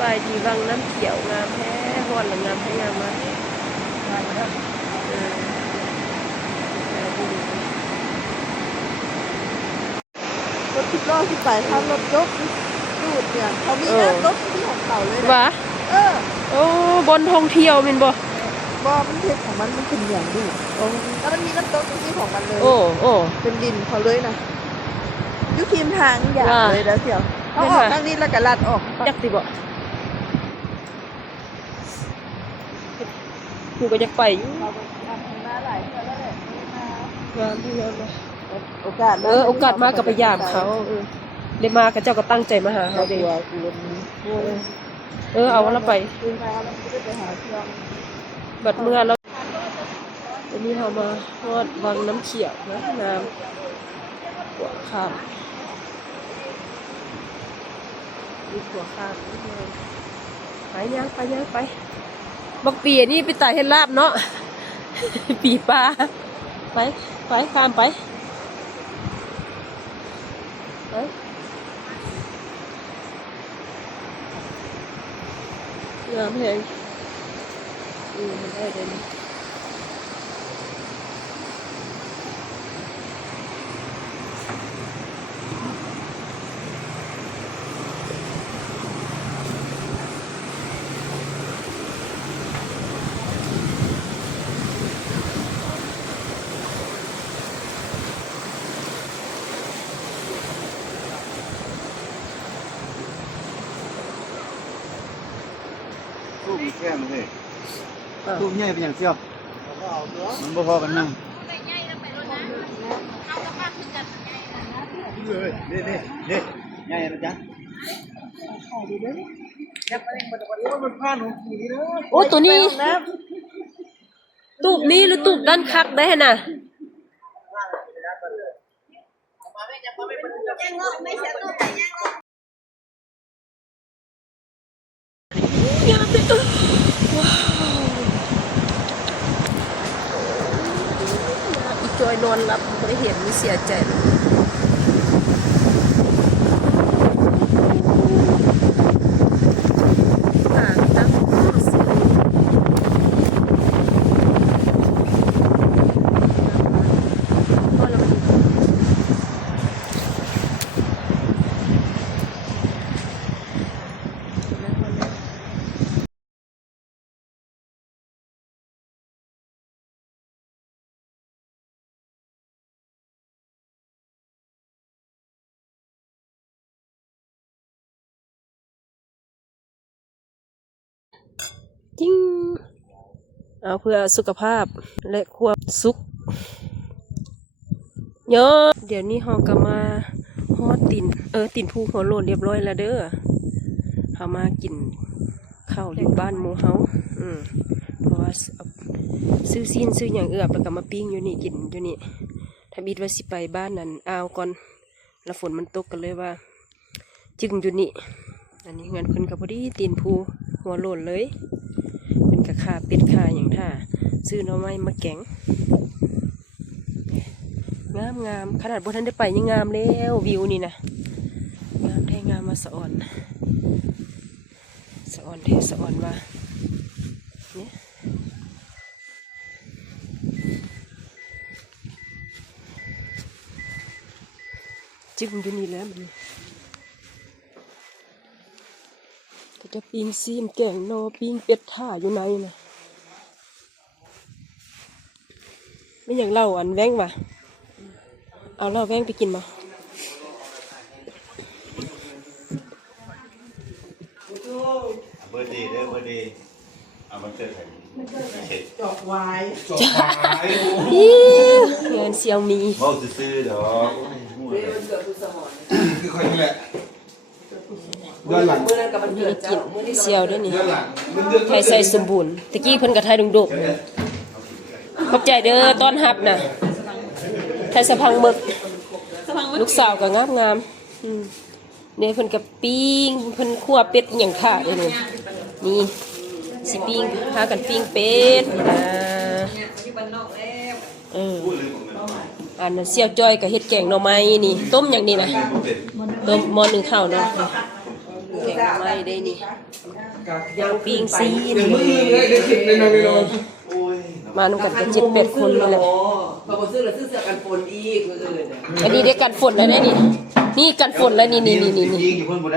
บายดีวังน้ำเขียวงามแท้ฮอนหรืองามแท้งามมากรถ10 ล้อขึ้นไปทำรถยกดูดเนี่ยเขามีนะรถที่ของเขาเลยนะ วะโอ้บนท่องเที่ยวมินบ่มันเพชรของมันเป็นอย่างดูแล้วมันมีน้ำตกที่ของมันเลยโอ้เป็นดินเขาเลยนะยุทีมทางอย่างเลยนะเสี่ยวเขาออกทางนี้แล้วก็ลัดออกจักสิบ่กูก็อยากไปอยู่มาหลายคนแล้วแหละงามที่นั่นนะโอกาสโอกาสมากับพยายามเขาได้มากับเจ้าก็ตั้งใจมาหาเขาเด้เอาแล้วไปบัดเมื่อแล้วตอนนี้เรามาฮอดวังน้ำเขียวนะน้ำหัวข้ามมีหัวข้ามนิดนึงไปย่างไปบักปีนี่ไปตายเห็ดลาบเนาะ ปีปลาไปข้ามไปงามเพลงมันได้เลยตู้มีแค่มันเลยตู้ใหญ่เป็นอย่างเดียวมันบ่พอกันนั่งเลยนี่ใหญ่นะจ๊ะมันผ่านของขี่นี่นะโอ้ตัวนี้ตูบนี้หรือตูบด้านคักได้น่ะงามเลยว้าวอีจอยนอนหลับไม่ได้เห็นมีเสียใจจริงเอาเพื่อสุขภาพและความสุขเนาะเดี๋ยวนี้เราก็มาฮอดตินภูหัวโลนเรียบร้อยแล้วเด้อเรามากินข้าวอยู่บ้านหมู่เฮาเพราะว่าซื้อซีนซื้ออย่างแล้วก็มาปิ้งอยู่นี่กินอยู่นี่ถ้าบิดว่าสิไปบ้านนั้นเอาก่อนแล้วฝนมันตกกันเลยว่าจึงอยู่นี่อันนี้เงินเพิ่นก็พอดีตีนภูหัวโลนเลยเป็นกะขาเป็ดขาอย่างท่าซื้อหน่อไม้มาแกงงามขนาดบนท่านได้ไปยังงามแล้ววิวนี่นะงามแท้งามมาสะอ่อนแท้สะอ่อนว่าเนี่ยจิ้มอยู่นี่แล้วมันจะปิ้งซีนแกงนอปิ้งเป็ดท่าอยู่ในนะไม่อย่างเล่าอันแว้งว่ะเอาเล่าแว้งไปกินมาเบอร์ดีเด้อเบอร์ดีเอามันเกิดอะไรจอกไว้เงินเซียวมีเมาซื้อดอกคือคนนี้แหละเดือนหลังมีกินเซียวด้วยนี่ไทยใส่สมบูรณ์ตะกี้เพิ่นกับไทยดุกขอบใจเด้อต้อนรับน่ะไทยสะพังเบิกลูกสาวก็งามเนี่ยเพิ่นกับปิ้งเพิ่นคั่วเป็ดอย่างท่าเลยนี่สิปิ้งพากันปิ้งเป็ดนะอันนั้นเสี่ยวจ้อยกับเห็ดแกงหน่อไม้นี่ต้มอย่างนี้นะต้มหม้อหนึ่งข้าวเนาะ งหน่อไม้ได้นี่ย่างปิ้งซีน มือเลยเดี๋ยวคิดในนอนนอน มานุ่งกันกัน7-8คนนี่แหละ พอมาซื้อแล้วซื้อเสื้อกันฝนอีกมืออื่น อันนี้ได้กันฝนแล้วนะนี่กันฝนแล้วนี่ ยิงอยู่เพิ่นบ่ได้